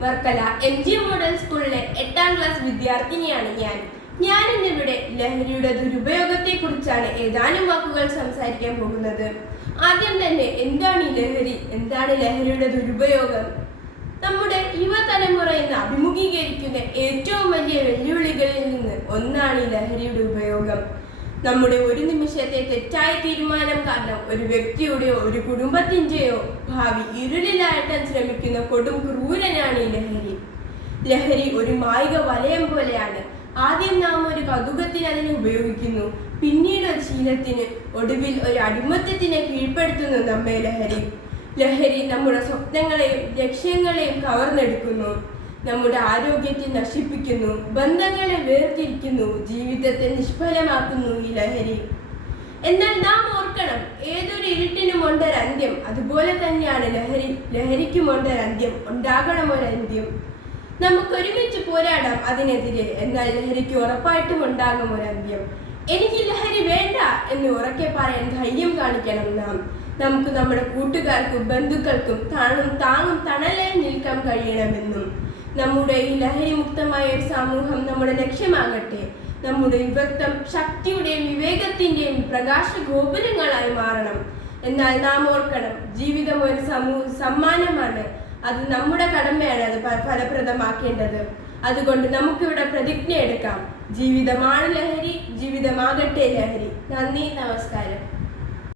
Varkala M G model സ്കൂളിലെ എട്ടാം class വിദ്യാർത്ഥിനിയാണ് ഞാൻ. ഞാൻ ഇന്നിവിടെ ലഹരിയുടെ ദുരുപയോഗത്തെ കുറിച്ചാണ് ഏതാനും വാക്കുകൾ സംസാരിക്കാൻ പോകുന്നത്. ആദ്യം തന്നെ എന്താണ് ഈ ലഹരി? എന്താണ് ലഹരിയുടെ ദുരുപയോഗം? നമ്മുടെ യുവതലമുറ ഇന്ന് അഭിമുഖീകരിക്കുന്ന ഏറ്റവും വലിയ വെല്ലുവിളികളിൽ നിന്ന് ഒന്നാണ് ഈ ലഹരിയുടെ ഉപയോഗം. നമ്മുടെ ഒരു നിമിഷത്തെ തെറ്റായ തീരുമാനം കാരണം ഒരു വ്യക്തിയുടെയോ ഒരു കുടുംബത്തിന്റെയോ ഭാവി ഇരുളിലാഴ്ത്താൻ ശ്രമിക്കുന്ന കൊടും ക്രൂരനാണ് ഈ ലഹരി. ലഹരി ഒരു മായിക വലയം പോലെയാണ്. ആദ്യം നാം ഒരു കൗതുകത്തിന് അതിനെ ഉപയോഗിക്കുന്നു. പിന്നീട് ഒരു ശീലത്തിന് ഒടുവിൽ ഒരു അടിമത്തത്തിനെ കീഴ്പ്പെടുത്തുന്നു നമ്മെ ലഹരി. ലഹരി നമ്മുടെ സ്വപ്നങ്ങളെയും ലക്ഷ്യങ്ങളെയും കവർന്നെടുക്കുന്നു. നമ്മുടെ ആരോഗ്യത്തെ നശിപ്പിക്കുന്നു ബന്ധങ്ങളെ വേർതിരിക്കുന്നു ജീവിതത്തെ നിഷ്ഫലമാക്കുന്നു ഈ ലഹരി. എന്നാൽ നാം ഓർക്കണം ഏതൊരു ഇരുട്ടിനും ഉണ്ടൊരന്ത്യം അതുപോലെ തന്നെയാണ് ലഹരി. ലഹരിക്കും ഉണ്ടൊരന്ത്യം ഉണ്ടാകണം ഒരന്ത്യം. നമുക്ക് ഒരുമിച്ച് പോരാടാം അതിനെതിരെ എന്നാൽ ലഹരിക്ക് ഉറപ്പായിട്ടും ഉണ്ടാകും ഒരന്ത്യം. എനിക്ക് ലഹരി വേണ്ട എന്ന് ഉറക്കെ പറയാൻ ധൈര്യം കാണിക്കണം നാം. നമുക്ക് നമ്മുടെ കൂട്ടുകാർക്കും ബന്ധുക്കൾക്കും താണും താങ്ങും തണലായി നിൽക്കാൻ കഴിയണമെന്നും. നമ്മുടെ ഈ ലഹരി മുക്തമായ ഒരു സമൂഹം നമ്മുടെ ലക്ഷ്യമാകട്ടെ. നമ്മുടെ യുവത്വം ശക്തിയുടെയും വിവേകത്തിന്റെയും പ്രകാശ ഗോപുരങ്ങളായി മാറണം. എന്നാൽ നാം ഓർക്കണം ജീവിതം ഒരു സമൂഹ സമ്മാനമാണ്. അത് നമ്മുടെ കടമയാണ് അത് ഫലപ്രദമാക്കേണ്ടത്. അതുകൊണ്ട് നമുക്കിവിടെ പ്രതിജ്ഞ എടുക്കാം ജീവിതമാണ് ലഹരി ജീവിതമാകട്ടെ ലഹരി. നന്ദി നമസ്കാരം.